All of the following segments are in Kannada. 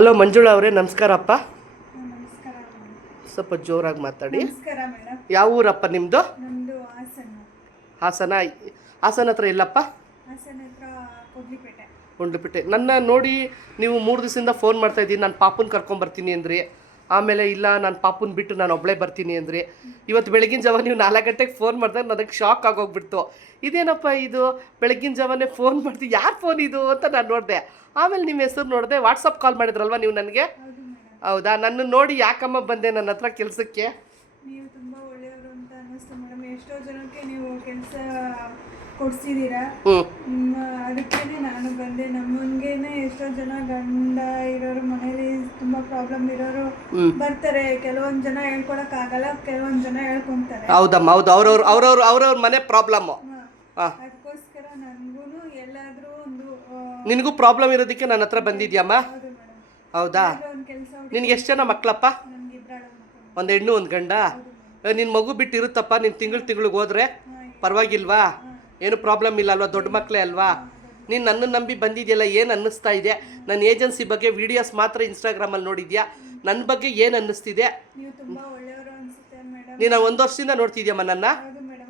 ಹಲೋ ಮಂಜುಳಾ ಅವರೇ, ನಮಸ್ಕಾರಪ್ಪ. ನಮಸ್ಕಾರ. ಸ್ವಲ್ಪ ಜೋರಾಗಿ ಮಾತಾಡಿ. ನಮಸ್ಕಾರ ಮೇಡಮ್. ಯಾವ ಊರಪ್ಪ ನಿಮ್ಮದು? ನಮ್ಮದು ಹಾಸನ. ಹಾಸನ. ಹಾಸನ ಹತ್ರ ಎಲ್ಲಪ್ಪ? ಹಾಸನ ಹತ್ರ ಕೊಡ್ಲಿಪೇಟೆ. ಕೊಂಡ್ಲಿಪೇಟೆ. ನನ್ನ ನೋಡಿ ನೀವು 3 ದಿವಸದಿಂದ ಫೋನ್ ಮಾಡ್ತಾ ಇದ್ದೀನಿ, ನಾನು ಪಾಪುನ ಕರ್ಕೊಂಬರ್ತೀನಿ ಅಂದ್ರಿ. ಆಮೇಲೆ ಇಲ್ಲ, ನಾನು ಪಾಪುನ ಬಿಟ್ಟು ನಾನು ಒಬ್ಬಳೇ ಬರ್ತೀನಿ ಅಂದ್ರಿ. ಇವತ್ತು ಬೆಳಗಿನ ಜಾವ ನೀವು 4 ಗಂಟೆಗೆ ಫೋನ್ ಮಾಡಿದಾಗ ನನಗೆ ಶಾಕ್ ಆಗೋಗ್ಬಿಡ್ತು. ಇದೇನಪ್ಪ ಇದು, ಬೆಳಗಿನ ಜಾವನೇ ಫೋನ್ ಮಾಡ್ತೀವಿ, ಯಾರು ಫೋನ್ ಇದು ಅಂತ ನಾನು ನೋಡಿದೆ. ಆಮೇಲೆ ನಿಮ್ಮ ಹೆಸರು ನೋಡಿದೆ, ವಾಟ್ಸಪ್ ಕಾಲ್ ಮಾಡಿದ್ರಲ್ವ ನೀವು ನನಗೆ? ಹೌದಾ? ನನ್ನ ನೋಡಿ ಯಾಕಮ್ಮ ಬಂದೆ ನನ್ನ ಹತ್ರ ಕೆಲಸಕ್ಕೆ? ನೀವು ತುಂಬ ಒಳ್ಳೆಯವರು ಅಂತ ಅನ್ನಿಸ್ತು ಮೇಡಮ್. ಎಷ್ಟೋ ಜನಕ್ಕೆ ನೀವು ಕೆಲಸ ಕೊಡ್ಸಿದ್ದೀರಾ, ಅದಕ್ಕೇ ನಾನು ಬಂದೆ. ನಮ್ಮಂಗೆನೆ ಎಷ್ಟೋ ಜನ ಗಂಡ ಇರೋರು, ಮನೇಲಿ ತುಂಬ ಪ್ರಾಬ್ಲಮ್ ಇರೋರು ಬರ್ತಾರೆ. ಕೆಲವೊಂದು ಜನ ಹೇಳ್ಕೊಳಕ್ ಆಗಲ್ಲ, ಕೆಲವೊಂದು ಜನ ಹೇಳ್ಕೊಂತಾರೆ. ಹೌದಮ್ಮ, ಹೌದು. ಅವ್ರವ್ರ ಮನೆ ಪ್ರಾಬ್ಲಮ್ಮು. ಅದಕ್ಕೋಸ್ಕರ ನನಗೂ ಎಲ್ಲಾದರೂ ಒಂದು ನಿನಗೂ ಪ್ರಾಬ್ಲಮ್ ಇರೋದಕ್ಕೆ ನನ್ನ ಹತ್ರ ಬಂದಿದ್ಯಮ್ಮ? ಹೌದಾ? ಒಂದು ಕೆಲಸ. ನಿನ್ಗೆ ಎಷ್ಟು ಜನ ಮಕ್ಕಳಪ್ಪ? ನನಗೆ ಇಬ್ಬರು. ಒಂದು ಹೆಣ್ಣು ಒಂದು ಗಂಡ. ನಿನ್ನ ಮಗು ಬಿಟ್ಟು ಇರುತ್ತಪ್ಪ, ನೀನು ತಿಂಗಳಿಗೆ ಹೋದ್ರೆ ಪರವಾಗಿಲ್ವಾ? ಏನು ಪ್ರಾಬ್ಲಮ್ ಇಲ್ಲ ಅಲ್ವಾ? ದೊಡ್ಡ ಮಕ್ಕಳೇ ಅಲ್ವಾ? ನೀನು ನನ್ನನ್ನು ನಂಬಿ ಬಂದಿದೆಯಲ್ಲ, ಏನು ಅನ್ನಿಸ್ತಾ ಇದೆ? ನನ್ನ ಏಜೆನ್ಸಿ ಬಗ್ಗೆ ವೀಡಿಯೋಸ್ ಮಾತ್ರ ಇನ್ಸ್ಟಾಗ್ರಾಮಲ್ಲಿ ನೋಡಿದ್ಯಾ, ನನ್ನ ಬಗ್ಗೆ ಏನು ಅನ್ನಿಸ್ತಿದೆ? ನೀವು ತುಂಬ ಒಳ್ಳೆಯವರು ಅನಿಸುತ್ತೆ ಮೇಡಮ್. ನೀನು 1 ವರ್ಷದಿಂದ ನೋಡ್ತಿದ್ಯಮ್ಮ ನನ್ನ? ಹೌದು ಮೇಡಮ್.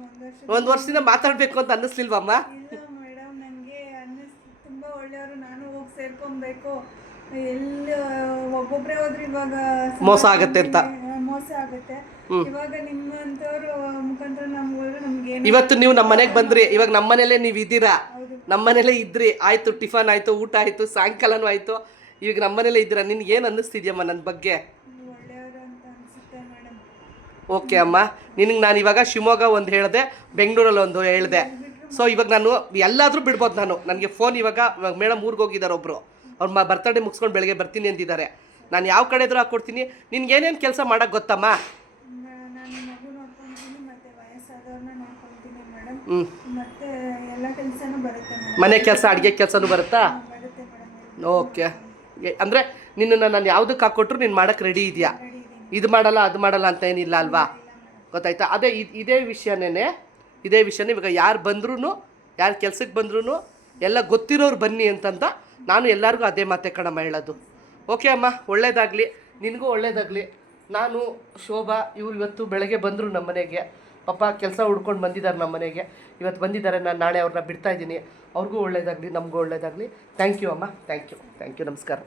1 ವರ್ಷದಿಂದ ಮಾತಾಡಬೇಕು ಅಂತ ಅನ್ನಿಸ್ಲಿಲ್ವಮ್ಮ? ಇಲ್ಲ ಮೇಡಮ್, ನನಗೆ ಅನ್ನಿಸ್ತು ತುಂಬ ಒಳ್ಳೆಯವರು. ನಾನು ಹೋಗಿ ಸೇರ್ಕೊಬೇಕು. ಎಲ್ಲಿ ಒಬ್ಬೊಬ್ಬರೇ ಹೋದ್ರೆ ಇವಾಗ ಮೋಸ ಆಗುತ್ತೆ ಅಂತ. ಮೋಸ ಆಗುತ್ತೆ. ಇವಾಗ ನಿಮ್ಮಂಥವ್ರು ಮುಖಾಂತರ ನಮ್ಗೆ ಹೋದ್ರೆ ನಮ್ಗೆ ಇವತ್ತು ನೀವು ನಮ್ಮ ಮನೆಗೆ ಬಂದ್ರಿ, ಇವಾಗ ನಮ್ಮ ಮನೇಲೇ ನೀವು ಇದ್ದೀರಾ, ನಮ್ಮ ಮನೇಲೇ ಇದ್ರಿ. ಆಯಿತು, ಟಿಫನ್ ಆಯಿತು, ಊಟ ಆಯಿತು, ಸಾಯಂಕಾಲನೂ ಆಯಿತು, ಇವಾಗ ನಮ್ಮ ಮನೇಲೇ ಇದ್ದೀರಾ. ನಿನ್ಗೆ ಏನು ಅನ್ನಿಸ್ತಿದ್ಯಮ್ಮ ನನ್ನ ಬಗ್ಗೆ? ಒಳ್ಳೆಯವರು ಅಂತ ಅನಿಸುತ್ತೆ ಮೇಡಮ್. ಓಕೆ ಅಮ್ಮ, ನಿನಗೆ ನಾನು ಇವಾಗ ಶಿವಮೊಗ್ಗ ಒಂದು ಹೇಳಿದೆ, ಬೆಂಗಳೂರಲ್ಲಿ ಒಂದು ಹೇಳಿದೆ. ಸೊ ಇವಾಗ ನಾನು ಎಲ್ಲಾದರೂ ಬಿಡ್ಬೋದು. ನನಗೆ ಫೋನ್ ಇವಾಗ ಮೇಡಮ್ ಊರಿಗೆ ಹೋಗಿದ್ದಾರೆ ಒಬ್ಬರು, ಅವ್ರ ಬರ್ತಡೇ ಮುಗಿಸ್ಕೊಂಡು ಬೆಳಗ್ಗೆ ಬರ್ತೀನಿ ಅಂತಿದ್ದಾರೆ. ನಾನು ಯಾವ ಕಡೆ ಇದ್ರೂ ಹಾಕ್ಕೊಡ್ತೀನಿ. ನಿನ್ಗೆ ಏನೇನು ಕೆಲಸ ಮಾಡೋಕ್ಕೆ ಗೊತ್ತಮ್ಮ? ನಾನು ಮಗು ನೋಡ್ಕೊತೀನಿ, ಮತ್ತು ವಯಸ್ಸಾದವ್ರನ್ನ ನೋಡ್ಕೊತೀನಿ ಮೇಡಮ್. ಮತ್ತು ಎಲ್ಲ ಕೆಲಸನೂ ಬರುತ್ತೆ ಮೇಡಮ್. ಮನೆ ಕೆಲಸ, ಅಡುಗೆ ಕೆಲಸನೂ ಬರುತ್ತಾ? ಬರುತ್ತೆ ಮೇಡಮ್. ಓಕೆ. ಅಂದರೆ ನಿನ್ನನ್ನು ನಾನು ಯಾವುದಕ್ಕೆ ಹಾಕ್ಕೊಟ್ರು ನೀನು ಮಾಡೋಕ್ಕೆ ರೆಡಿ ಇದೆಯಾ? ಇದು ಮಾಡಲ್ಲ ಅದು ಮಾಡಲ್ಲ ಅಂತ ಏನಿಲ್ಲ ಅಲ್ವಾ? ಗೊತ್ತಾಯ್ತಾ? ಅದೇ ಇದೇ ವಿಷಯನೇ ಇವಾಗ ಯಾರು ಬಂದ್ರೂ, ಯಾರು ಕೆಲ್ಸಕ್ಕೆ ಬಂದ್ರೂ ಎಲ್ಲ ಗೊತ್ತಿರೋರು ಬನ್ನಿ ಅಂತಂತ ನಾನು ಎಲ್ಲರಿಗೂ ಅದೇ ಮಾತೆ ಕಣಮ್ಮ ಹೇಳೋದು. ಓಕೆ ಅಮ್ಮ, ಒಳ್ಳೇದಾಗಲಿ, ನಿನಗೂ ಒಳ್ಳೇದಾಗಲಿ. ನಾನು ಶೋಭಾ ಇವ್ರು ಇವತ್ತು ಬೆಳಗ್ಗೆ ಬಂದರು ನಮ್ಮ ಮನೆಗೆ. ಪಾಪ ಕೆಲಸ ಹುಡ್ಕೊಂಡು ಬಂದಿದ್ದಾರೆ ನಮ್ಮ ಮನೆಗೆ, ಇವತ್ತು ಬಂದಿದ್ದಾರೆ. ನಾನು ನಾಳೆ ಅವ್ರನ್ನ ಬಿಡ್ತಾ ಇದ್ದೀನಿ. ಅವ್ರಿಗೂ ಒಳ್ಳೇದಾಗಲಿ, ನಮಗೂ ಒಳ್ಳೇದಾಗಲಿ. ಥ್ಯಾಂಕ್ ಯು ಅಮ್ಮ, ಥ್ಯಾಂಕ್ ಯು, ನಮಸ್ಕಾರ.